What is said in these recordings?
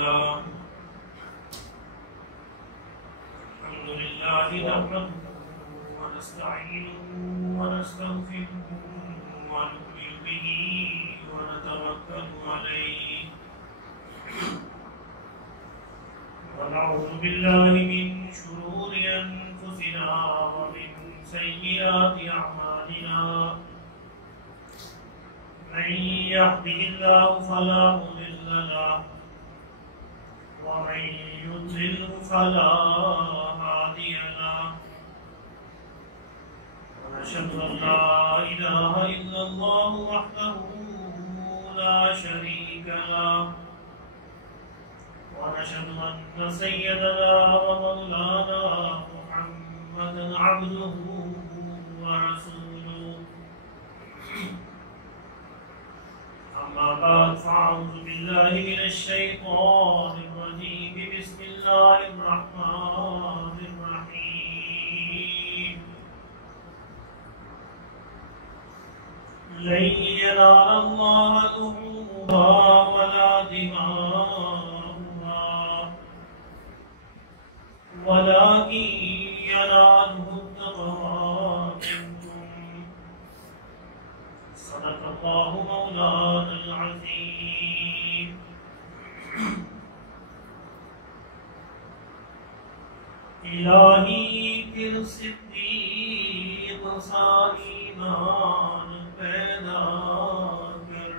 لله نحمده ونستعينه ونستغفره ونؤمن به ونتوكل عليه ونعوذ بالله من شرور أنفسنا ومن سيئات أعمالنا من يهده الله فلا مضل له ومن يضلل فلا هادي له ونشهد أن لا إله إلا الله وحده لا شريك له ونشهد أن سيدنا ومولانا محمدا عبده ورسوله أما بعد فأعوذ بالله من الشيطان الرجيم بسم الله الرحمن الرحيم لن ينال الله لحومها ولا دماؤها ولكن يناله التقوى منكم صدق الله مولانا العظيم إلهي دل صدیق سا ایمان پیدا کر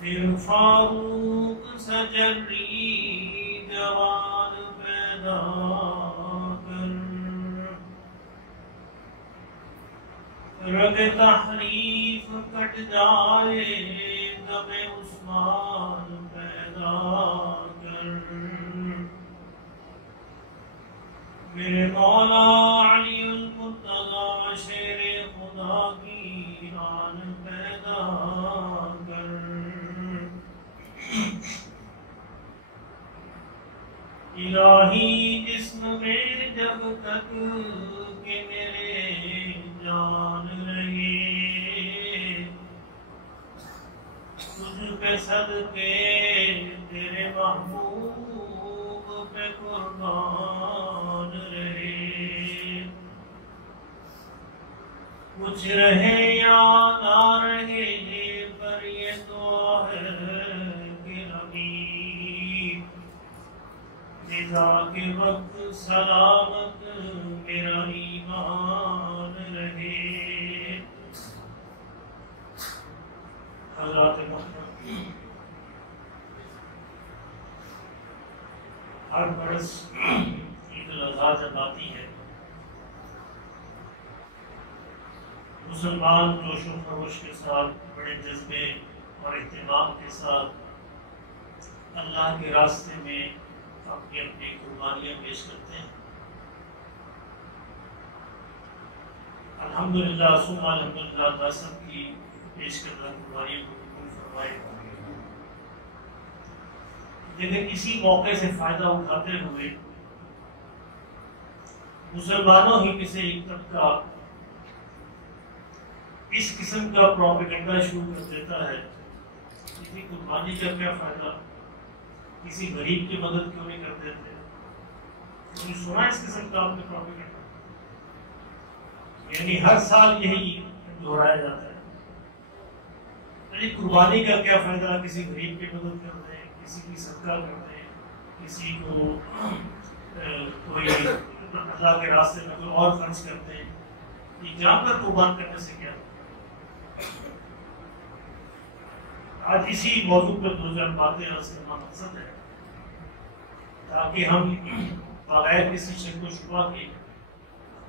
پھر فاروق سجری جوان پیدا کر رگ تحریف کٹ جائے دم عثمان پیدا کر میرے مولا علی المرتضی شیر خدا کی آن پیدا کر الہی جسم میں جب تک کہ میرے جان رہے تجھ پہ صدقے تیرے محبوب پہ قربان رہے کچھ رہے یا نہ رہے پر یہ تو ہے کہ نبی ندا کے وقت سلامت میرا ایمان رہے حضرات محترم ہر برس عید الاضحیٰ جب آتی ہے مسلمان جوش و خروش کے ساتھ بڑے جذبے اور اہتمام کے ساتھ اللہ کے راستے میں اپنی اپنی قربانیاں پیش کرتے ہیں الحمدللہ ثم الحمدللہ اللہ سب کی پیش کردہ قربانیوں کو قبول فرمائے لیکن اسی موقع سے فائدہ اٹھاتے ہوئے مسلمانوں ہی میں سے ایک طبقہ اس قسم کا پروپیگنڈا شروع کر دیتا ہے کسی قربانی کا کیا فائدہ کسی غریب کی مدد کیوں نہیں کر دیتے مجھے سنا اس قسم کا آپ نے پروپیگنڈا یعنی ہر سال یہی دہرایا جاتا ہے قربانی کا کیا فائدہ کسی غریب کی مدد کر دیں کسی کی صدقہ کر دیں کسی کو کوئی اللہ کے راستے میں کوئی اور خرچ کر دیں یہ جانور قربان کرنے سے کیا آج اسی موضوع پر دو چار باتیں عرض کرنا مقصد ہے تاکہ ہم بغیر کسی شک و شبہ کے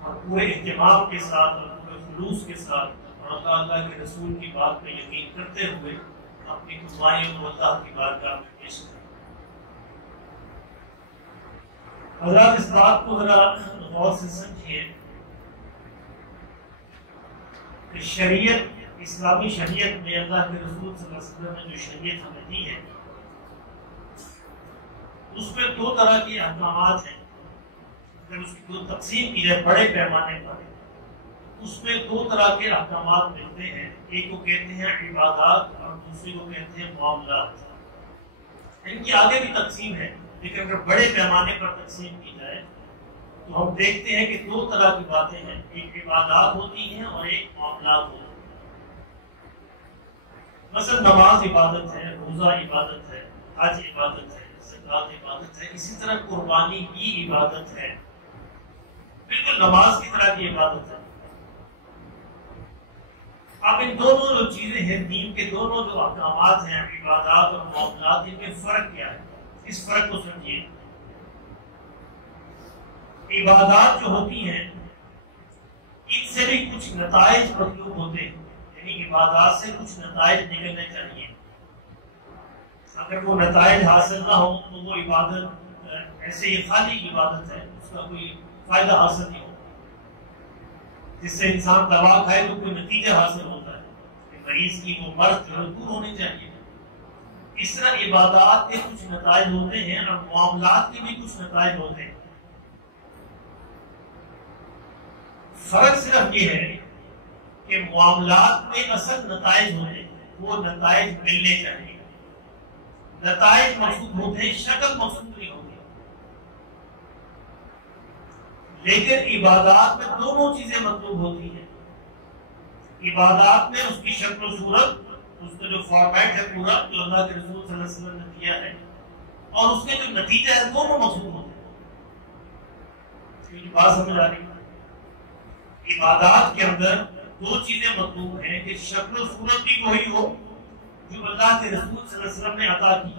اور پورے اہتمام کے ساتھ اور پورے خلوص کے ساتھ اور اللہ کے رسول کی بات پہ یقین کرتے ہوئے اپنی قربانیوں کو اللہ کی بارگاہ میں پیش کریں حضرات اس بات کو ذرا غور سے سمجھیے کہ شریعت اسلامی شریعت میں اللہ کے رسول صلی اللہ علیہ وسلم نے جو شریعت ہمیں دی ہے اس میں دو طرح کے احکامات ہیں اگر اس کی دو تقسیم کی جائے بڑے پیمانے پر اس میں دو طرح کے احکامات ملتے ہیں، ایک کو کہتے ہیں عبادات اور دوسری کو کہتے ہیں معاملات۔ ان کی آگے بھی تقسیم ہے، لیکن اگر بڑے پیمانے پر تقسیم کی جائے تو ہم دیکھتے ہیں کہ دو طرح کی باتیں ہیں، ایک عبادات ہوتی ہیں اور ایک معاملات ہوتی ہیں۔ مثلا نماز عبادت ہے، روزہ عبادت ہے، حج عبادت ہے، زکوٰۃ عبادت ہے، اسی طرح قربانی بھی عبادت ہے، بالکل نماز کی طرح کی عبادت ہے۔ اب ان دونوں جو چیزیں ہیں، دین کے دونوں جو احکامات ہیں، عبادات اور معاملات، ان میں فرق کیا ہے؟ اس فرق کو سمجھیے۔ عبادات جو ہوتی ہیں ان سے بھی کچھ نتائج مطلوب ہوتے ہیں، یعنی عبادات سے کچھ نتائج نکلنے چاہیے۔ اگر وہ نتائج حاصل نہ ہو تو وہ عبادت ایسے ہی خالی عبادت ہے، اس کا کوئی فائدہ حاصل نہیں ہوتا۔ جس سے انسان دوا کھائے تو کوئی نتیجہ حاصل ہوتا ہے کہ مریض کی وہ مرض دور ہونی چاہیے۔ اس طرح عبادات کے کچھ نتائج ہوتے ہیں اور معاملات کے بھی کچھ نتائج ہوتے ہیں۔ فرق صرف یہ ہے کہ معاملات میں اصل نتائج ہوتے ہیں، وہ نتائج ملنے چاہیے، نتائج مقصود ہوتے ہیں، شکل مقصود نہیں ہوتی۔ لیکن عبادات میں دونوں چیزیں مطلوب ہوتی ہیں۔ عبادات میں اس کی شکل و صورت، اس کا جو فارمیٹ ہے پورا جو اللہ کے رسول صلی اللہ علیہ وسلم نے دیا ہے، اور اس کے جو نتیجہ ہے، دونوں مقصود ہوتے ہیں۔ بات سمجھ آ رہی ہے؟ عبادات کے اندر دو چیزیں مطلوب ہیں کہ شکل و صورت بھی وہی ہو جو اللہ کے رسول صلی اللہ علیہ وسلم نے عطا کی،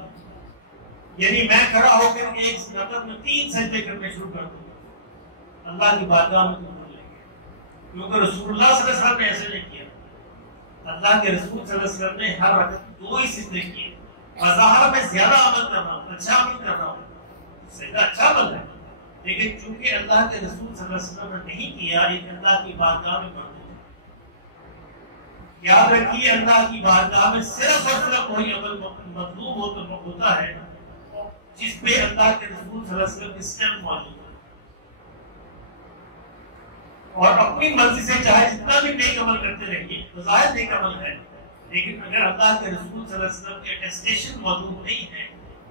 یعنی میں کھڑا ہو کر ایک رکعت میں 3 سجدے کرنے شروع کر دوں، اللہ کی بارگاہ میں قبول لیں گے، کیونکہ رسول اللہ صلی اللہ علیہ وسلم نے ایسے نہیں کیا۔ اللہ کے رسول صلی اللہ علیہ وسلم نے ہر وقت 2 ہی سجدے کیے۔ بظاہر میں زیادہ عمل کر رہا ہوں، اچھا عمل کر رہا ہوں، سجدہ اچھا عمل ہے، لیکن چونکہ اللہ کے رسول صلی اللہ علیہ وسلم نے نہیں کیا، ایک اللہ کی بارگاہ میں پڑھتے ہیں۔ یاد رکھیے اللہ کی بارگاہ میں صرف اور صرف وہی عمل مطلوب ہوتا ہے جس پہ اللہ کے رسول صلی اللہ علیہ وسلم کی اسٹیمپ موجود ہے۔ اور اپنی مرضی سے چاہے جتنا بھی نیک عمل کرتے رہیے، بظاہر نیک عمل ہے، لیکن اگر اللہ کے رسول صلی اللہ علیہ وسلم کے اٹیسٹیشن موجود نہیں ہے،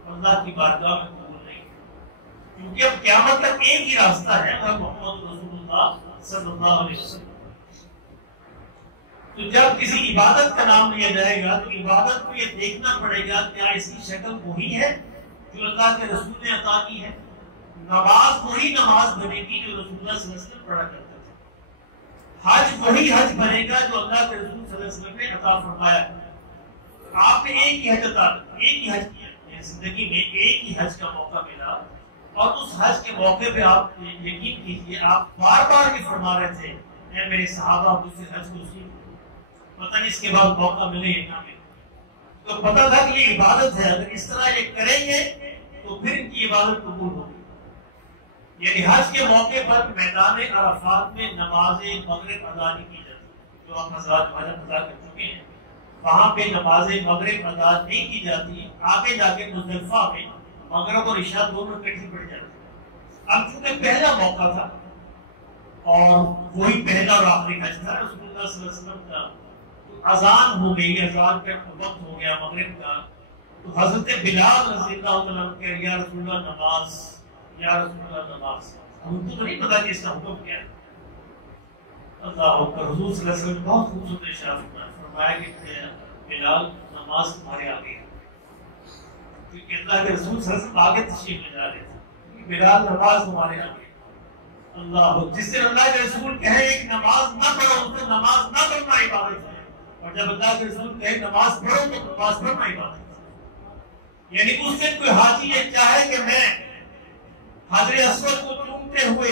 اللہ کی بارگاہ میں قبول نہیں ہے۔ کیونکہ اب قیامت تک ایک ہی راستہ ہے، وہ محمد رسول اللہ صلی اللہ علیہ وسلم۔ تو جب کسی عبادت کا نام لیا جائے گا تو عبادت کو یہ دیکھنا پڑے گا کیا اس کی شکل وہی ہے جو اللہ کے رسول نے عطا کی ہے؟ نماز وہی نماز بنے گی جو رسول اللہ صلی اللہ علیہ وسلم پڑھا کرتے تھے، حج وہی حج بنے گا جو اللہ کے رسول صلی اللہ علیہ وسلم نے عطا فرمایا ہے۔ آپ نے ایک ہی حج کیا، زندگی میں ایک ہی حج کا موقع ملا، اور اس حج کے موقع پہ آپ یقین کیجیے آپ بار بار یہ فرما رہے تھے اے میرے صحابہ مجھ سے حج کو سیکھو، پتہ نہیں اس کے بعد موقع ملے یا نہ ملے۔ تو پتہ تھا کہ یہ عبادت ہے، اگر اس طرح یہ کریں گے تو پھر ان کی عبادت قبول ہوگی۔ یعنی حج کے موقع پر میدان عرفات میں نماز مغرب ادا نہیں کی جاتی، جو آپ حضرات ادا کر چکے ہیں، وہاں پہ نماز مغرب ادا نہیں کی جاتی، آگے جا کے مزدلفہ میں مغرب اور عشاء دونوں اکٹھی پڑ جاتی۔ اب چونکہ پہلا موقع تھا اور وہی پہلا اور آخری حج تھا رسول اللہ صلی اللہ علیہ وسلم کا، تو اذان ہو گئی، اذان کا وقت ہو گیا مغرب کا، تو حضرت بلال رضی اللہ عنہ کہ یا رسول اللہ نماز، یا رسول اللہ نماز، ہم کو تو نہیں پتا کہ اس کا حکم کیا ہے۔ اللہ اکبر، حضور صلی اللہ علیہ وسلم بہت خوبصورت ارشاد فرمایا کہ بلال نماز تمہارے آگے ہے، کیونکہ اللہ کے رسول صلی اللہ علیہ وسلم آگے تشریف لے جا رہے تھے، بلال نماز تمہارے آگے۔ اللہ، جس دن اللہ کے رسول کہے ایک نماز نہ پڑھو، اس دن نماز نہ پڑھنا عبادت ہے، اور جب اللہ کے رسول کہے نماز پڑھو تو نماز پڑھنا عبادت ہے۔ یعنی اس دن کوئی حاجی یہ چاہے کہ میں حجر اسود کو چومتے ہوئے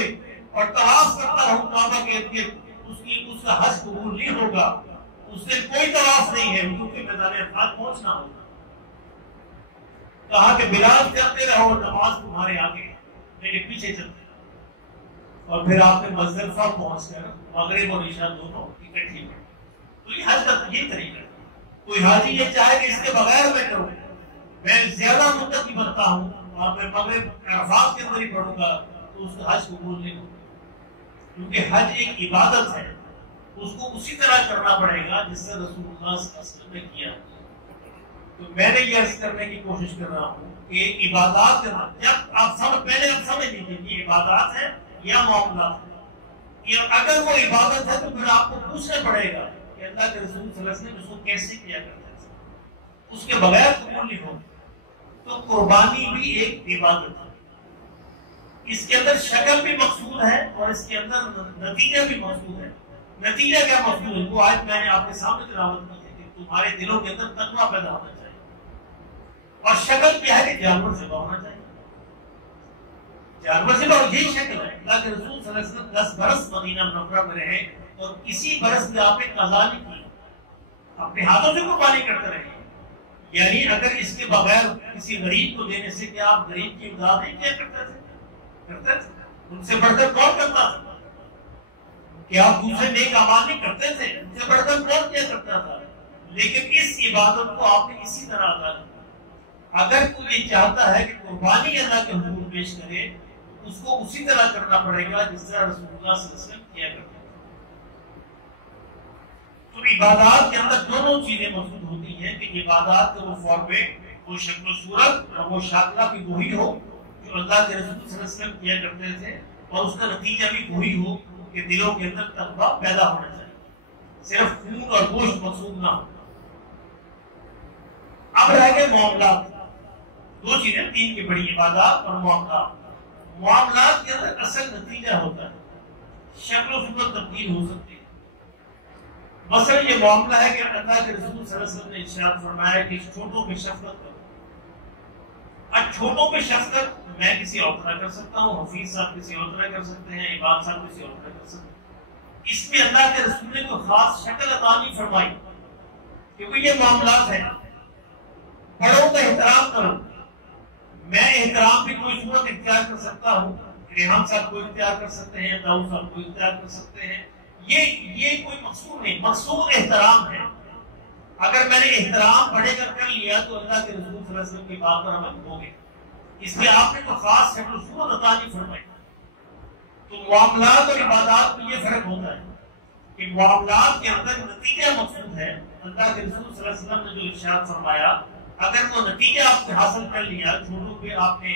اور طواف کرتا رہوں کعبہ کے ارد گرد، اس کا حج قبول نہیں ہوگا۔ اس دن کوئی طواف نہیں ہے، کیونکہ میدان عرفات پہنچنا ہوگا۔ کہا کہ بلال چلتے رہو، نماز تمہارے آگے میرے پیچھے چلتے رہو، اور پھر آپ نے مزدلفہ پہنچ کر مغرب اور عشاء دونوں اکٹھی ہوئے۔ تو یہ حج کا یہ طریقہ ہے۔ کوئی حاجی یہ چاہے کہ اس کے بغیر میں کروں، میں زیادہ متقی بنتا ہوں اور میں مغرب عرفات کے اندر ہی پڑھوں گا، تو اس کا حج قبول نہیں ہوگا، کیونکہ حج ایک عبادت ہے اس کو اسی طرح کرنا پڑے گا جس سے رسول اللہ صلی اللہ علیہ وسلم نے کیا. تو میں نے یہ عرض کرنے کی کوشش کر رہا ہوں کہ عبادات جب آپ پہلے آپ سمجھ لیجیے کہ عبادات ہے یا معاملات ہے. اگر وہ عبادت ہے تو پھر آپ کو پوچھنا پڑے گا کہ اللہ کے رسول صلی اللہ علیہ وسلم اس کو کیسے کیا کرتے تھے. اس کے بغیر قبول نہیں ہوگا. تو قربانی بھی ایک عبادت ہے. اس کے اندر شکل بھی مقصود ہے اور اس کے اندر نتیجہ بھی مقصود ہے. نتیجہ کیا مقصود ہے؟ وہ آج میں نے آپ کے سامنے تلاوت کی ہے کہ تمہارے دلوں کے اندر تقویٰ پیدا ہونا چاہیے. اور شکل کیا ہے کہ جانور ذبح ہونا چاہیے. جانور ذبح یہی شکل ہے. اللہ کے رسول صلی اللہ علیہ وسلم 10 برس مدینہ منورہ میں رہے اور کسی برس میں آپ نے قضا نہیں کی. اپنے ہاتھوں سے قربانی کرتے رہے. یعنی اگر اس کے بغیر کسی غریب کو دینے سے کیا آپ غریب کی امداد نہیں کیا کرتے تھے؟ کرتے تھے. ان سے بڑھ کر کون کرتا تھا؟ کیا آپ دوسرے نیک اعمال نہیں کرتے تھے؟ ان سے بڑھ کر کون کیا کرتا تھا؟ لیکن اس عبادت کو آپ نے اسی طرح ادا کیا. اگر کوئی چاہتا ہے کہ قربانی اللہ کے حضور پیش کرے اس کو اسی طرح کرنا پڑے گا جس طرح رسول اللہ صلی اللہ علیہ وسلم کیا کرتے تھے. تو عبادات کے اندر دونوں چیزیں موجود ہوتی ہیں کہ عبادات کا وہ فارمیٹ، وہ شکل و صورت اور وہ شاکلہ بھی وہی ہو جو اللہ کے رسول صلی اللہ علیہ وسلم کیا کرتے تھے اور اس کا نتیجہ بھی وہی ہو کہ دلوں کے اندر تقویٰ پیدا ہونا چاہیے. صرف خون اور گوشت مقصود نہ ہو. اب رہ گئے معاملات. دو چیزیں، 3 کی بڑی عبادات اور معاملات. معاملات کے اندر اصل نتیجہ ہوتا ہے. شکل و صورت تبدیل ہو سکتی ہے. مثلا یہ معاملہ ہے کہ اللہ کے رسول صلی اللہ علیہ وسلم نے ارشاد فرمایا کہ چھوٹوں پہ شفقت کرو. اب چھوٹوں پہ شفقت میں کسی اور طرح کر سکتا ہوں، حفیظ صاحب کسی اور طرح کر سکتے ہیں، عباد صاحب کسی اور طرح کر سکتے ہیں. اس میں اللہ کے رسول نے کوئی خاص شکل عطا نہیں فرمائی کیونکہ یہ معاملات ہیں. بڑوں کا احترام کرو. میں احترام بھی کوئی صورت اختیار کر سکتا ہوں. ریحان صاحب کو اختیار کر سکتے ہیں، داؤد صاحب کو اختیار کر سکتے ہیں. یہ کوئی مقصود نہیں. مقصود احترام ہے. اگر میں نے احترام بڑے کر لیا تو اللہ کے رسول صلی اللہ علیہ وسلم کی بات پر عمل ہو گیا. اس لیے آپ نے تو خاص شکل و صورت عطا نہیں فرمائی. تو معاملات اور عبادات میں یہ فرق ہوتا ہے کہ معاملات کے اندر نتیجہ مقصود ہے. اللہ کے رسول صلی اللہ علیہ وسلم نے جو ارشاد فرمایا اگر وہ نتیجہ آپ نے حاصل کر لیا، چھوٹوں پہ آپ نے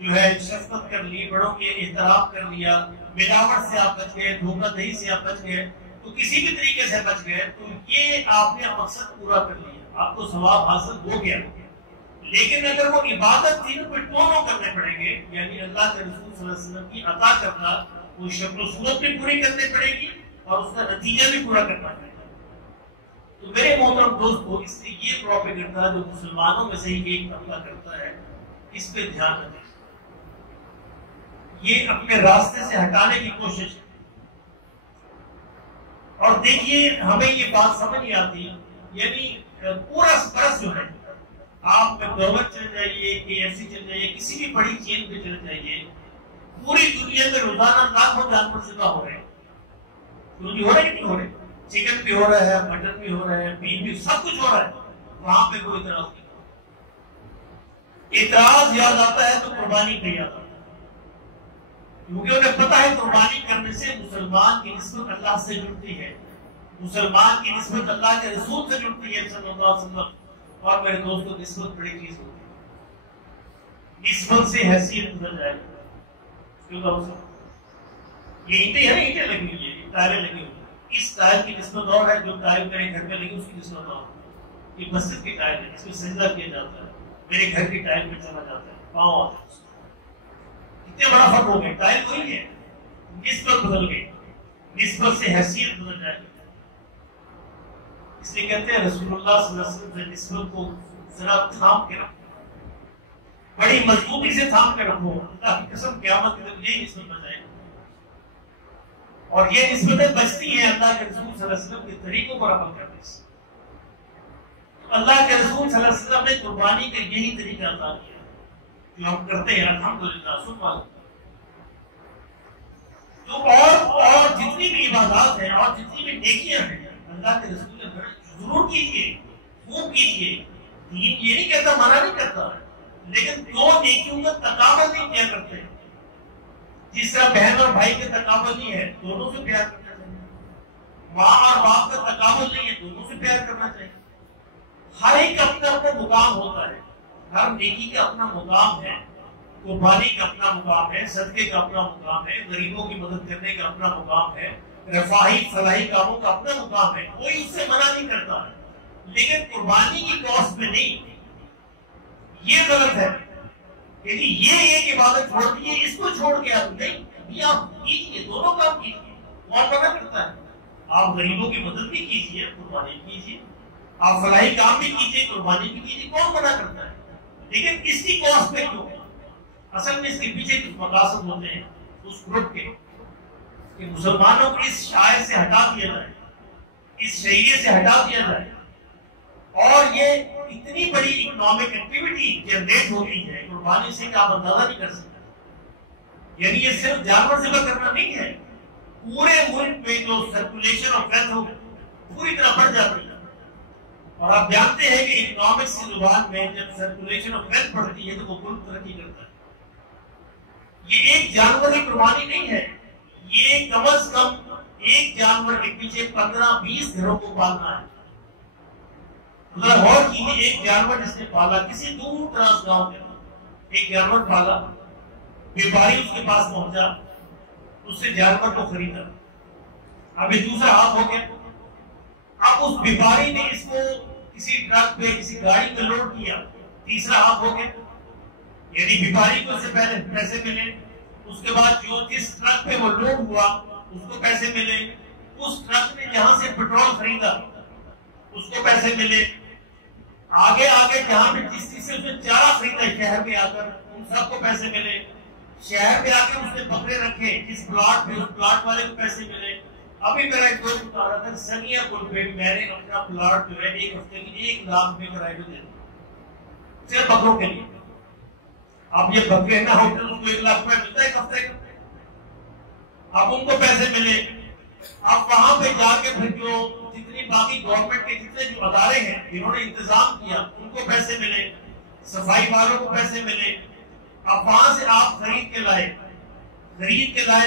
جو ہے شفقت کر لی، بڑوں کے احترام کر لیا، ملاوٹ سے آپ بچ گئے، دھوکہ دہی سے آپ بچ گئے، تو کسی بھی طریقے سے بچ گئے تو یہ آپ نے مقصد پورا کر لیا، آپ کو ثواب حاصل ہو گیا. لیکن اگر وہ عبادت تھی تو پھر دونوں کرنے پڑیں گے. یعنی اللہ کے رسول صلی اللہ علیہ وسلم کی عطا کرنا، وہ شکل و صورت بھی پوری کرنی پڑے گی اور اس کا نتیجہ بھی پورا کرنا پڑے گا. تو میرے محترم دوستو، اس سے یہ پروپیگنڈا جو مسلمانوں میں سے ہی ایک طبقہ کرتا ہے، اس پہ دھیان رکھیں. یہ اپنے راستے سے ہٹانے کی کوشش ہے. اور دیکھیے ہمیں یہ بات سمجھ نہیں آتی. یعنی پورا برس جو ہے آپ گوبر چل جائیے، KFC چل جائیے، کسی بھی بڑی چین پہ چل جائیے، پوری دنیا میں روزانہ لاکھوں جانور ذبح ہو رہے ہیں. ہو رہے کہ نہیں ہو رہے؟ چکن بھی ہو رہا ہے، مٹن بھی ہو رہا ہے، بیف بھی، سب کچھ ہو رہا ہے. وہاں پہ کوئی اعتراض نہیں. اعتراض یاد آتا ہے تو قربانی پہ یاد آتا ہے. کیونکہ انہیں پتا ہے قربانی کرنے سے مسلمان کی نسبت اللہ سے جڑتی ہے، مسلمان کی نسبت اللہ کے رسول سے جڑتی ہے صلی اللہ علیہ وسلم. اور میرے دوستوں، نسبت بڑی چیز ہوتی ہے. نسبت سے حیثیت گزر جائے گا. یہ اینٹیں ہیں نا، اینٹیں لگی ہوئی ہیں، ٹائلیں لگی ہوئی ہیں. اس ٹائل کی نسبت اور ہے جو ٹائل میرے گھر میں لگی اس کی نسبت اور. یہ مسجد کی ٹائل ہے، اس میں سجدہ کیا جاتا ہے. میرے گھر کی ٹائل میں چلا جاتا ہے، پاؤں آتا ہے. کتنے بڑا فرق ہو گیا. ٹائل وہی ہے، نسبت بدل گئی. نسبت سے حیثیت بدل جائے گی. اس لیے کہتے ہیں رسول اللہ صلی اللہ علیہ وسلم سے نسبت کو ذرا تھام کے رکھو، بڑی مضبوطی سے تھام کے رکھو. اللہ کی قسم قیامت کے دن یہی نسبت بچائے گی. اور یہ نسبتیں بچتی ہیں اللہ کے رسول صلی اللہ علیہ وسلم کے طریقوں پر عمل کرنے سے. اللہ کے رسول صلی اللہ علیہ وسلم نے قربانی کا یہی طریقہ عطا کیا جو ہم کرتے ہیں الحمدللہ. تو اور جتنی بھی عبادات ہیں اور جتنی بھی نیکیاں ہیں اللہ کے رسول نے ضرور کیجیے، خوب کیجیے. دین یہ نہیں کہتا، منع نہیں کرتا، لیکن دو نیکیوں کا تقابل نہیں کیا کرتے. جس طرح بہن اور بھائی کے تقابل نہیں ہے، دونوں سے پیار کرنا چاہیے. ماں اور باپ کا تقابل نہیں ہے، دونوں سے پیار کرنا چاہیے. ہر ایک اپنا اپنا مقام ہوتا ہے، ہر نیکی کا اپنا مقام ہے، قربانی کا اپنا مقام ہے، صدقے کا اپنا مقام ہے، غریبوں کی مدد کرنے کا اپنا مقام ہے، رفاہی فلاحی کاموں کا اپنا مقام ہے، کوئی اس سے منع نہیں کرتا ہے. لیکن قربانی کی کاسٹ میں نہیں، یہ غلط ہے. یعنی یہ ایک عبادت چھوڑ دیے، اس کو چھوڑ کے آپ نہیں، ابھی آپ کیجیے، دونوں کام کیجیے. کون منع کرتا ہے؟ آپ غریبوں کی مدد بھی کیجیے، قربانی کیجیے، آپ فلاحی کام بھی کیجیے، قربانی بھی کیجیے، کون منع کرتا ہے؟ لیکن اس کی کاسٹ میں کیوں؟ اصل میں اس کے پیچھے کچھ مقاصد ہوتے ہیں اس گروپ کے، کہ مسلمانوں کو اس شاعر سے ہٹا دیا جائے، اس شعیرے سے ہٹا دیا جائے. اور یہ اتنی بڑی اکنامک ایکٹیویٹی جنریٹ ہوتی ہے قربانی سے کہ آپ اندازہ نہیں کر سکتے. یعنی یہ صرف جانور ذبح کرنا نہیں ہے، پورے ملک میں جو سرکولیشن آف ویلتھ ہو پوری طرح بڑھ جاتی ہے. اور آپ جانتے ہیں کہ اکنامکس کی زبان میں جب سرکولیشن آف ویلتھ بڑھتی ہے تو وہ ملک ترقی کرتا ہے. یہ ایک جانور کی قربانی نہیں ہے، یہ کم از کم ایک جانور کے پیچھے 15-20 گھروں کو پالنا ہے. ذرا غور کیجیے، ایک جانور جس نے پالا کسی دور دراز گاؤں میں، ایک جانور پالا، بیپاری اس کے پاس پہنچا، اس سے جانور کو خریدا، اب یہ دوسرا ہاتھ ہو گیا. اب اس بیپاری نے اس کو کسی ٹرک پہ کسی گاڑی میں لوڈ کیا، تیسرا ہاتھ ہو گیا. یعنی بیپاری کو اس سے پہلے پیسے ملے، اس کے بعد جو جس ٹرک پہ وہ لوڈ ہوا اس کو پیسے ملے، اس ٹرک نے جہاں سے پیٹرول خریدا اس کو پیسے ملے، آگے آگے جہاں پہ جس چیز سے اس نے چارہ خریدا شہر میں آ کر ان سب کو پیسے ملے، شہر میں آ کے اس نے بکرے رکھے جس پلاٹ پہ اس پلاٹ والے کو پیسے ملے. ابھی میرا ایک دوست بتا رہا تھا سنیا پور پہ میں نے اپنا پلاٹ جو ہے ایک ہفتے کی 1 لاکھ میں کرائے پہ دے دیا صرف بکروں کے لیے. اب یہ بکرے نہ ہوٹل اس کو 1 لاکھ روپے ملتا ہے ایک ہفتے کا، اب ان کو پیسے ملے. اب وہاں پہ جا کے پھر جو جتنی باقی گورنمنٹ کے جتنے جو ادارے ہیں جنہوں نے انتظام کیا ان کو پیسے ملے، صفائی والوں کو پیسے ملے. اب وہاں سے آپ خرید کے لائے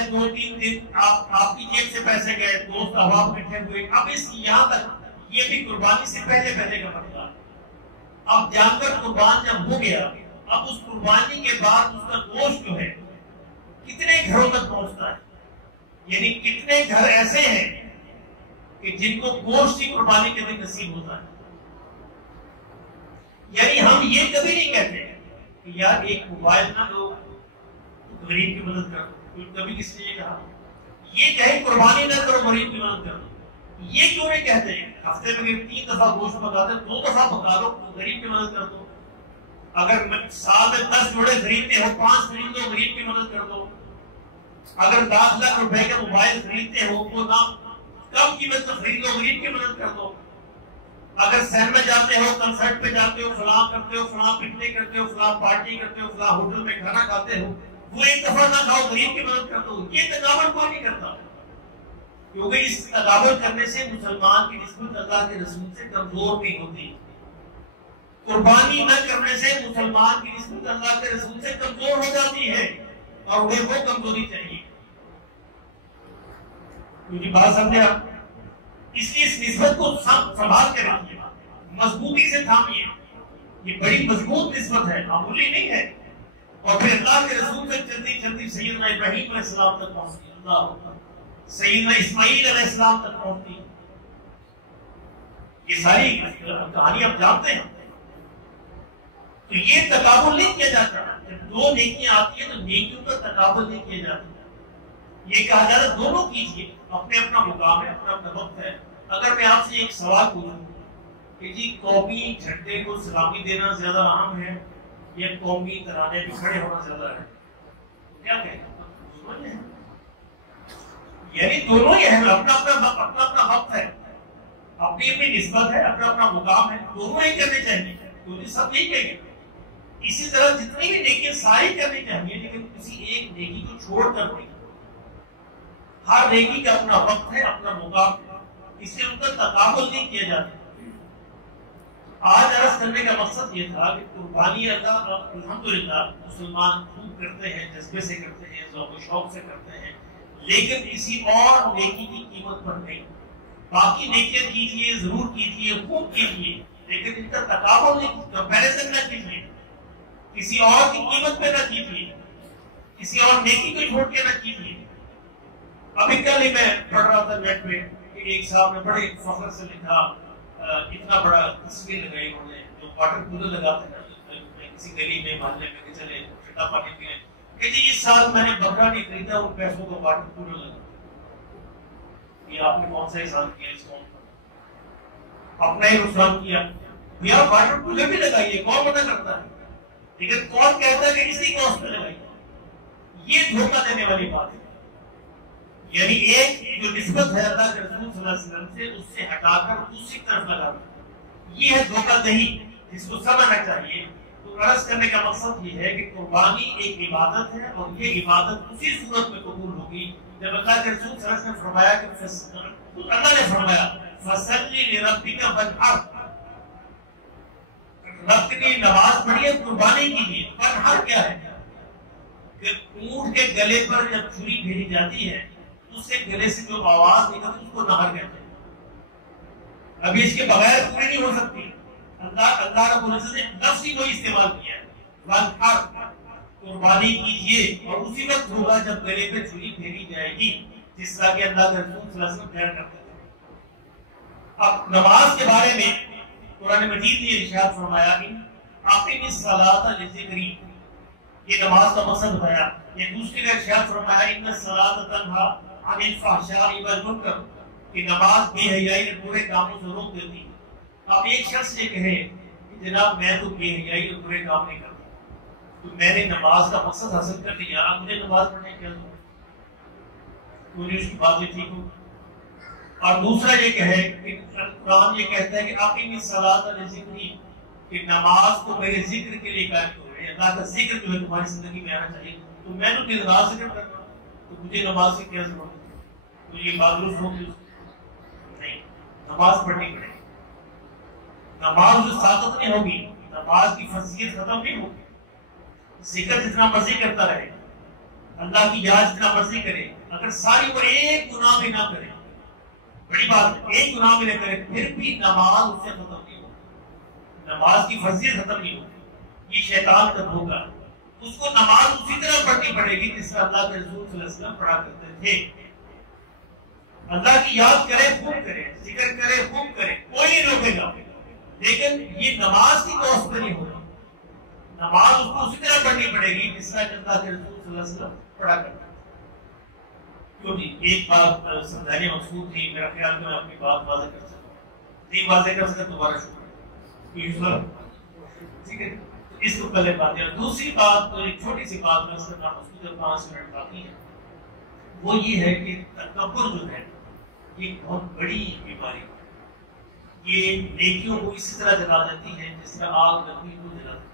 2-3 دن آپ کی جیب سے پیسے گئے، دوست احباب اکٹھے ہوئے. اب اس یہاں تک یہ بھی قربانی سے پہلے کا مسئلہ ہے. اب جانور قربان جب ہو گیا، اب اس قربانی کے بعد اس کا گوشت جو ہے کتنے گھروں تک پہنچتا ہے. یعنی کتنے گھر ایسے ہیں کہ جن کو گوشت کی قربانی کے دن نصیب ہوتا ہے. یعنی ہم یہ کبھی نہیں کہتے کہ یار ایک موبائل نہ دو غریب کی مدد کرو. کبھی کسی نے یہ کہا یہ کہیں قربانی نہ کرو غریب کی مدد کرو؟ یہ کیوں نہیں کہتے ہیں ہفتے میں 3 دفعہ گوشت پکاتے 2 دفعہ پکا لو غریب کی مدد کر دو. اگر سال میں 10 جوڑے خریدتے ہو 5 خرید دو غریب کی مدد کر دو. اگر 10 لاکھ روپے کا موبائل خریدتے ہو تو کم قیمت کا خرید لو غریب کی مدد کر دو. اگر سینما جاتے ہو، کنسرٹ پہ جاتے ہو، فلاں کرتے ہو، فلاں پکنک کرتے ہو، فلاں پارٹی کرتے ہو، فلاں ہوٹل میں کھانا کھاتے ہو، وہ 1 دفعہ نہ کھاؤ غریب کی مدد کر دو. یہ تکابر کوئی نہیں کرتا، کیونکہ اس تکابر کرنے سے مسلمان کی نسبت اللہ کے رسول سے کمزور نہیں ہوتی. قربانی نہ کرنے سے مسلمان کی نسبت اللہ کے رسول سے کمزور ہو جاتی ہے، اور انہیں وہ کمزوری چاہیے. کیونکہ بات سمجھے آپ، اس لیے اس نسبت کو سنبھال کے رکھیے، مضبوطی سے تھامیے. یہ بڑی مضبوط نسبت ہے، معمولی نہیں ہے. اور پھر اللہ کے رسول سے چلتی چلتی سیدنا ابراہیم علیہ السلام تک پہنچتی، اللہ سیدنا اسماعیل علیہ السلام تک پہنچتی. یہ ساری کہانی آپ جانتے ہیں. تو یہ تقابل نہیں کیا جاتا. جب 2 نیکیاں آتی ہیں تو نیکیوں کا تقابل نہیں کیا جاتا. یہ کہا جاتا دونوں کیجیے، اپنے اپنا مقام ہے، اپنا اپنا وقت ہے. اگر میں آپ سے ایک سوال پوچھوں کہ جی قومی جھنڈے کو سلامی دینا زیادہ اہم ہے یا قومی ترانے پہ کھڑے ہونا زیادہ ہے، کیا کہیں گے؟ یعنی دونوں ہی ہے، اپنا اپنا وقت ہے، اپنی اپنی نسبت ہے، اپنا اپنا مقام ہے، دونوں ہی کرنے چاہیے. تو سب یہی کہیں گے. اسی طرح جتنی بھی نیکیاں ساری کرنی چاہیے، لیکن کسی ایک نیکی کو چھوڑ کر نہیں. ہر نیکی کا اپنا وقت ہے، اپنا مقام ہے، اس سے ان کا تقابل نہیں کیا جاتا. آج عرض کرنے کا مقصد یہ تھا کہ قربانی اللہ الحمدللہ مسلمان خوب کرتے ہیں، جذبے سے کرتے ہیں، ذوق و شوق سے کرتے ہیں، لیکن کسی اور نیکی کی قیمت پر نہیں. باقی نیکیاں کیجیے، ضرور کیجیے، خوب کیجیے، لیکن ان کا تقابل نہیں، کمپیریزن نہ کیجیے، کسی اور کی قیمت پہ نہ کیجیے، کسی اور نیکی کو چھوڑ کے نہ کیجیے۔ ابھی کل ہی میں پڑھ رہا تھا نیٹ پہ کہ ایک صاحب نے بڑے فخر سے لکھا، اتنا بڑا تصویر لگائی انہوں نے، جو واٹر کولر لگاتے ہیں کسی گلی میں محلے میں کہ چلے ٹھنڈا پانی پینے، کہ جی اس سال میں نے بکرا نہیں خریدا، ان پیسوں کو واٹر کولر لگا۔ یہ آپ نے کون سا احسان کیا اس قوم پر؟ اپنا ہی نقصان کیا۔ یا واٹر کولر بھی لگائیے، کون منع کرتا ہے، لیکن کون کہتا ہے کہ اسی کاسٹ پہ لگائیے؟ یہ دھوکہ دینے والی بات ہے۔ یعنی ایک جو نسبت ہے اللہ کے رسول صلی اللہ علیہ وسلم سے، اس سے ہٹا کر دوسری طرف لگانا، یہ ہے دھوکہ دہی، جس کو سمجھنا چاہیے۔ تو عرض کرنے کا مقصد یہ ہے کہ قربانی ایک عبادت ہے، اور یہ عبادت اسی صورت میں قبول ہوگی جب اللہ کے رسول صلی اللہ علیہ وسلم نے فرمایا کہ اللہ نے فرمایا فَصَلِّ لِرَبِّكَ وَانْحَرْ، رب کی نماز پڑھیے، قربانی کیجیے۔ وانحر کیا ہے؟ کہ اونٹ کے گلے پر جب چھری پھیری جاتی ہے، اس سے گلے سے جو آواز نکلتی اس کو نہر کہتے ہیں۔ ابھی اس کے بغیر پوری نہیں ہو سکتی۔ اللہ رب العزت نے لفظ ہی کوئی استعمال کیا ہے، وانحر، قربانی کیجیے، اور اسی وقت ہوگا جب گلے پہ چھری پھیری جائے گی، جس طرح کہ اللہ کے رسول صلی اللہ علیہ وسلم بیان کرتے تھے۔ اب نماز کے بارے میں قرآن مجید نے ارشاد فرمایا کہ اقیم الصلاۃ لذکری، یہ نماز کا مقصد بتایا۔ یہ دوسری نے ارشاد فرمایا ان الصلاۃ تنہی عن الفحشاء والمنکر، کہ نماز بے حیائی اور برے کاموں سے روک دیتی ہے۔ اب ایک شخص یہ کہے کہ جناب میں تو بے حیائی اور برے کام نہیں کرتا، تو میں نے نماز کا مقصد حاصل کر لیا، اب مجھے نماز پڑھنے کی ضرورت ہے، تو اس کی بات بھی ٹھیک ہو۔ اور دوسرا یہ کہے کہ قرآن یہ کہتا ہے کہ اقیم الصلاۃ لذکری، کہ نماز کو میرے ذکر کے لیے قائم کرو، اللہ کا ذکر جو ہے تمہاری زندگی میں آنا چاہیے، تو میں تو دن رات ذکر کرتا ہوں، تو مجھے نماز کی کیا ضرورت ہے؟ تو یہ بات درست ہوگی نہیں، نماز پڑھنی پڑے گی۔ نماز جو ساقط نہیں ہوگی، نماز کی فضیلت ختم نہیں ہوگی۔ ذکر جتنا مرضی کرتا رہے، اللہ کی یاد جتنا مرضی کرے، اگر ساری وہ ایک گناہ بھی نہ کرے، بڑی بات ہے، ایک گناہ بھی نہ کرے، پھر بھی نماز اس سے ختم نہیں ہوگی، نماز کی فضیلت ختم نہیں ہوگی۔ یہ شیطان کا دھوکہ ہے، اس کو نماز اسی طرح پڑھنی پڑے گی جس طرح اللہ کے رسول صلی اللہ علیہ وسلم پڑھا کرتے تھے۔ اللہ کی یاد کرے، خوب کرے، ذکر کرے، خوب کرے، کوئی نہیں روکے گا، لیکن یہ نماز کی کوشش پہ نہیں ہوگی۔ نماز اس کو اسی طرح پڑھنی پڑے گی جس طرح اللہ کے رسول صلی اللہ علیہ وسلم پڑھا کرتے تھے۔ تو جی ایک بات سمجھانے مقصود تھی، میرا خیال میں اپنی بات واضح کر سکتا ہوں، نہیں واضح کر سکتا دوبارہ شکریہ، ٹھیک ہے۔ اس کو پہلے بات ہے۔ دوسری بات تو ایک چھوٹی سی بات میں کرنا مقصود ہے، 5 منٹ باقی ہے، وہ یہ ہے کہ تکبر جو ہے یہ بہت بڑی بیماری ہے۔ یہ نیکیوں کو اسی طرح جلا دیتی ہے جس طرح آگ لکڑی کو جلا دیتی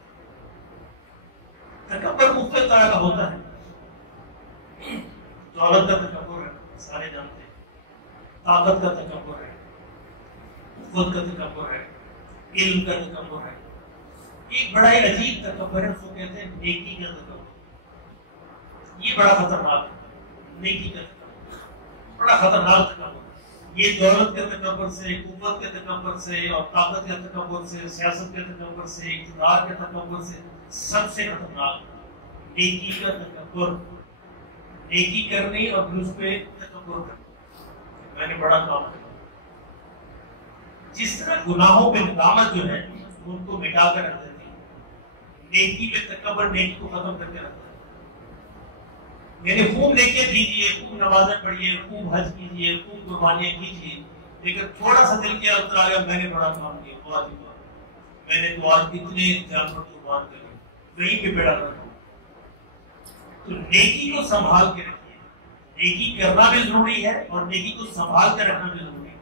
ہے۔ تکبر مختلف طرح کا ہوتا ہے، دولت کا تکبر ہے، سارے جانتے ہیں، طاقت کا تکبر ہے، قوت کا تکبر ہے، علم کا تکبر ہے۔ ایک بڑا ہی عجیب تکبر ہے، اس کو کہتے ہیں نیکی کا تکبر۔ یہ بڑا خطرناک ہے، نیکی کا تکبر بڑا خطرناک تکبر۔ یہ دولت کے تکبر سے، قوت کے تکبر سے، اور طاقت کے تکبر سے، سیاست کے تکبر سے، اقتدار کے تکبر سے سب سے خطرناک نیکی کا تکبر۔ نیکی کرنی اور پھر اس پہ تکبر کرنا، میں نے بڑا کام کیا۔ جس طرح گناہوں پہ ندامت جو ہے ان کو مٹا کر رکھ دیتی ہے، نیکی پہ تکبر نیکی کو ختم کر کے رکھتا ہے۔ یعنی خوب نیکیاں کیجیے، خوب نمازیں پڑھیے، خوب حج کیجیے، خوب قربانیاں کیجیے، لیکن تھوڑا سا دل کیا اتر آ گیا میں نے بڑا کام کیا، بہت ہی بڑا، میں نے تو آج اتنے جانور قربان کر لیے، وہیں پہ بیڑا رکھا۔ تو نیکی کو سنبھال کے رکھیے، نیکی کرنا بھی ضروری ہے اور نیکی کو سنبھال کے رکھنا بھی ضروری ہے۔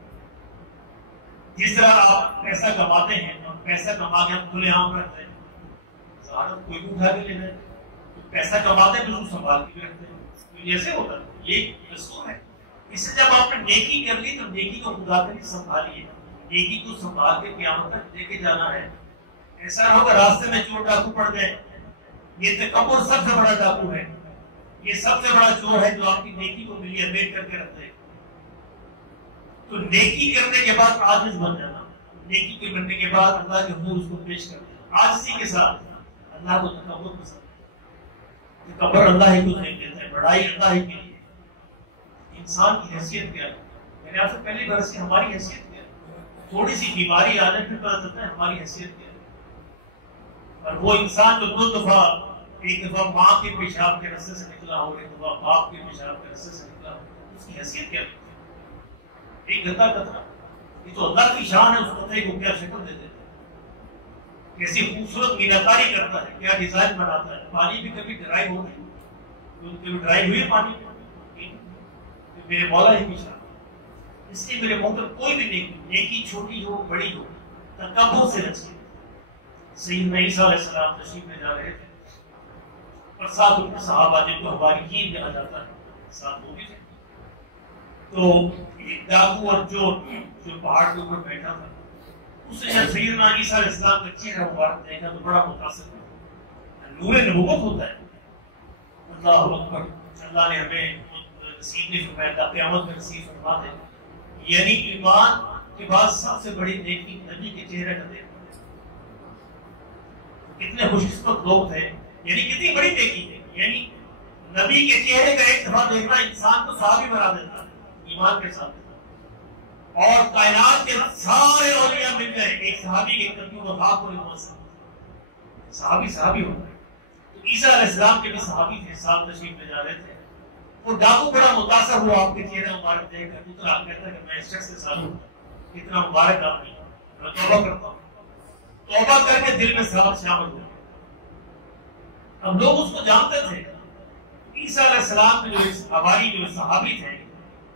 جس طرح آپ پیسہ کماتے ہیں اور پیسہ کما کے ہم کھلے عام رکھتے ہیں، ظاہر کوئی بھی اٹھا کے لے جائے، تو پیسہ کماتے ہیں تو سنبھال کے بھی رکھتے ہیں، جیسے ہوتا ہے یہ دستور ہے۔ اس سے جب آپ نے نیکی کر لی تو نیکی کو خدا کے لیے سنبھالیے، نیکی کو سنبھال کے قیامت تک لے کے جانا ہے۔ ایسا نہ ہوگا راستے میں چور ڈاکو پڑ گئے، یہ تکبر سب سے بڑا ڈاکو ہے، یہ سب سے بڑا چور ہے جو آپ کی نیکی کو ملی میٹ کر کے رکھ دے۔ تو نیکی کرنے کے بعد عاجز بن جانا، نیکی کے بننے کے بعد اللہ کے حضور اس کو پیش کر دینا عاجزی کے ساتھ۔ اللہ کو تکبر پسند ہے، تکبر اللہ ہی کو نہیں دیتا ہے، بڑائی اللہ ہی کے لیے۔ انسان کی حیثیت کیا ہے؟ میں نے آپ سے پہلی بار سے ہماری حیثیت کیا ہے؟ تھوڑی سی بیماری آ جائے پھر پتہ چلتا ہے ہماری حیثیت کیا ہے۔ اور وہ انسان جو دو دفعہ، ایک دفعہ ماں کے پیشاب کے رستے سے نکلا ہو، ایک دفعہ باپ کے پیشاب کے رستے سے نکلا ہو، اس کی حیثیت کیا ہے؟ ایک گندا قطرہ، یہ تو اللہ کی شان ہے، اس قطرے کو کیا شکل دے دیتا ہے، کیسی خوبصورت میناکاری کرتا ہے، کیا ڈیزائن بناتا ہے۔ پانی بھی کبھی ڈرائی ہو گئی، کبھی ڈرائی ہوئی پانی میرے مولا ہی کی شان۔ اس لیے میرے محترم کوئی بھی نیکی چھوٹی ہو بڑی ہو تکبر سے بچے۔ سیدنا عیسیٰ علیہ السلام تشریف لے جا رہے تھے اور ساتھ ان کے صحابہ جن کو حواریین کہا جاتا ہے ساتھ وہ بھی تھے۔ تو ایک ڈاکو اور جو پہاڑ کے اوپر بیٹھا تھا، اس نے جب سیدنا عیسیٰ علیہ السلام کا چہرہ مبارک دیکھا تو بڑا متاثر ہوا۔ نور نبوت ہوتا ہے۔ اللہ اکبر، اللہ نے ہمیں نصیب نہیں فرمایا تھا، قیامت میں نصیب فرما دے۔ یعنی ایمان کے بعد سب سے بڑی نیکی نبی کے چہرے کا دیکھنا۔ کتنے خوش قسمت لوگ تھے، یعنی کتنی بڑی نیکی ہے، یعنی نبی کے چہرے کا ایک دفعہ دیکھنا انسان کو صحابی بنا دیتا ہے ایمان کے ساتھ۔ اور کائنات کے سارے اولیاء مل گئے ایک صحابی کے قدموں کو خاک ہونے میں، صحابی ہوتا ہے۔ تو عیسیٰ علیہ السلام کے بھی صحابی تھے، ساتھ تشریف لے جا رہے تھے۔ وہ ڈاکو بڑا متاثر ہوا آپ کے چہرے مبارک دیکھ کر، اتنا کہتا ہے کہ میں اس شخص کے ساتھ ہوں، اتنا مبارک آدمی، میں توبہ کرتا ہوں۔ توبہ کر کے دل میں ساتھ شامل ہو۔ اب لوگ اس کو جانتے تھے، عیسیٰ علیہ السلام کے جو حواری جو صحابی تھے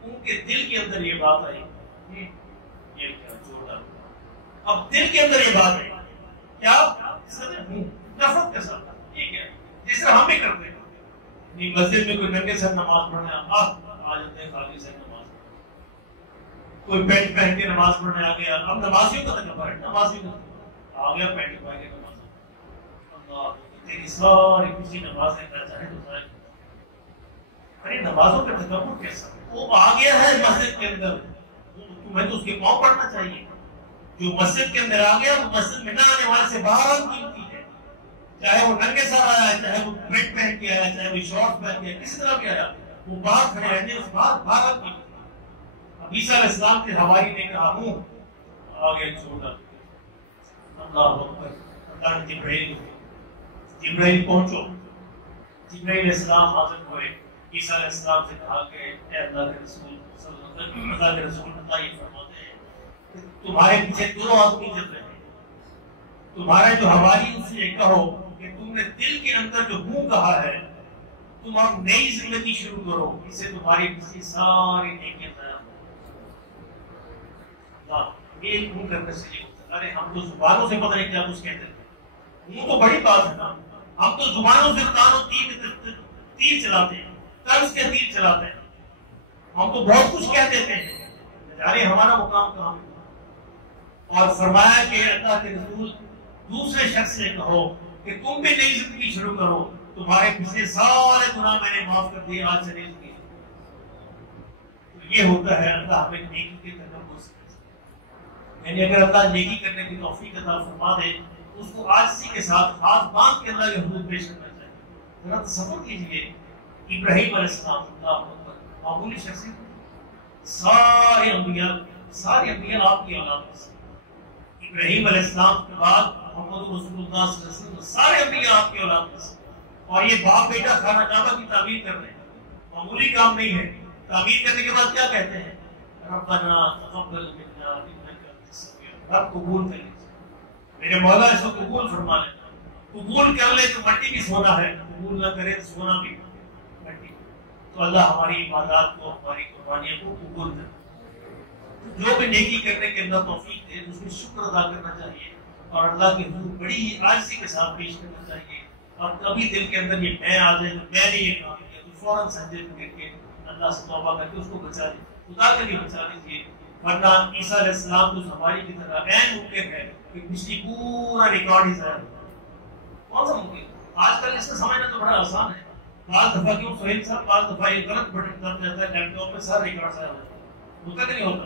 ان کے دل کے اندر یہ بات آئی، یہ کیا جوڑا، اب دل کے اندر یہ بات آئی کیا نفرت کے ساتھ، یہ کیا جس طرح ہم بھی کرتے ہیں۔ مسجد میں کوئی ننگے سر نماز پڑھنے آ جاتے ہیں، خالی سر نماز، کوئی پینٹ پہن کے نماز پڑھنے آ گیا۔ اب نمازیوں کا تکبر ہے، نمازیوں کا آ گیا پینٹ پہن کے نماز، اللہ تیری ساری کسی نمازیں کا چاہے تو سارے، ارے نمازوں کا تکبر کیسا؟ وہ آ گیا ہے مسجد کے اندر، تمہیں تو اس کے پاؤں پڑنا چاہیے۔ جو مسجد کے اندر آ گیا وہ مسجد میں نہ آنے والے سے باہر قیمتی ہے، چاہے وہ ننگے سر آیا، چاہے وہ پینٹ پہن کے آیا، چاہے وہ شارٹ پہن کے آیا، کسی طرح بھی آیا، وہ باہر کھڑے رہنے اس باہر قیمتی۔ اب عیسیٰ علیہ السلام کے حواری نے کہا ہوں آگے چھوڑا، اللہ اکبر، اللہ نے جبرائیل پہنچو، جبرائیل علیہ السلام حاضر ہوئے، عیسیٰ علیہ السلام سے کہا کہ اے اللہ کے رسول اللہ یہ فرماتے ہیں کہ تمہارے پیچھے دو آدمی چل رہے ہیں، تمہارا جو حواری ان سے یہ کہو کہ تم نے دل کے اندر جو ہوں کہا ہے تم اب نئی زندگی شروع کرو، اس سے تمہاری پچھلی ساری نیکیاں ضائع ہوں۔ ایک ہوں کرنے سے نہیں ہوتا، ارے ہم تو زبانوں سے پتہ نہیں کیا کچھ کہتے ہیں، ہوں تو بڑی بات ہے نا، ہم تو زبانوں سے تانوں تیر چلاتے ہیں، طرز کے تیر چلاتے ہیں، ہم تو بہت کچھ کہہ دیتے ہیں، ارے ہمارا مقام کہاں ہے؟ اور فرمایا کہ اللہ کے رسول دوسرے شخص سے کہو کہ تم بھی نئی زندگی شروع کرو، تمہارے پچھلے سارے گناہ میں نے معاف کر دیے، آج سے نئی زندگی۔ تو یہ ہوتا ہے اللہ ہمیں نیکی کے تکبر سے، یعنی اگر اللہ نیکی کرنے کی توفیق عطا فرما دے تو اس کو آجزی کے ساتھ ہاتھ باندھ کے اللہ کے حضور پیش کرنا چاہیے۔ ذرا تصور کیجیے ابراہیم علیہ السلام، اللہ اکبر، معمولی شخصیت، سارے انبیاء آپ کی اولاد میں سے، ابراہیم علیہ السلام کے بعد محمد رسول اللہ صلی اللہ علیہ وسلم سارے انبیاء آپ کی اولاد میں سے، اور یہ باپ بیٹا خانہ کعبہ کی تعمیر کر رہے ہیں، معمولی کام نہیں ہے۔ تعمیر کرنے کے بعد کیا کہتے ہیں؟ ربنا تقبل منا انک انت السمیع، رب قبول کر لیجیے، میرے مولا اس کو قبول فرما لینا، قبول کر لے تو مٹی بھی سونا ہے، قبول نہ کرے تو سونا بھی مٹی۔ تو اللہ ہماری عبادات کو، ہماری قربانیوں کو قبول کرے، جو بھی نیکی کرنے کے اندر توفیق دے اس میں شکر ادا کرنا چاہیے اور اللہ کے حضور بڑی ہی عاجزی کے ساتھ پیش کرنا چاہیے، اور کبھی دل کے اندر یہ میں آ جائے تو میں نے یہ کام کیا تو فوراً سجدے میں گر کے اللہ سے توبہ کر کے اس کو بچا لیجیے، خدا کے لیے بچا لیجیے، ورنہ عیسیٰ علیہ السلام تو ہماری کی طرح عین ممکن ہے کہ پچھلی پورا ریکارڈ ہی ضائع ہو۔ کون سا ممکن؟ آج کل اس کو سمجھنا تو بڑا آسان ہے، بعض دفعہ کیوں بعض دفعہ یہ غلط بٹن دب جاتا ہے لیپ ٹاپ میں، سارا ریکارڈ ضائع ہوتا ہے، ہوتا کہ نہیں ہوتا؟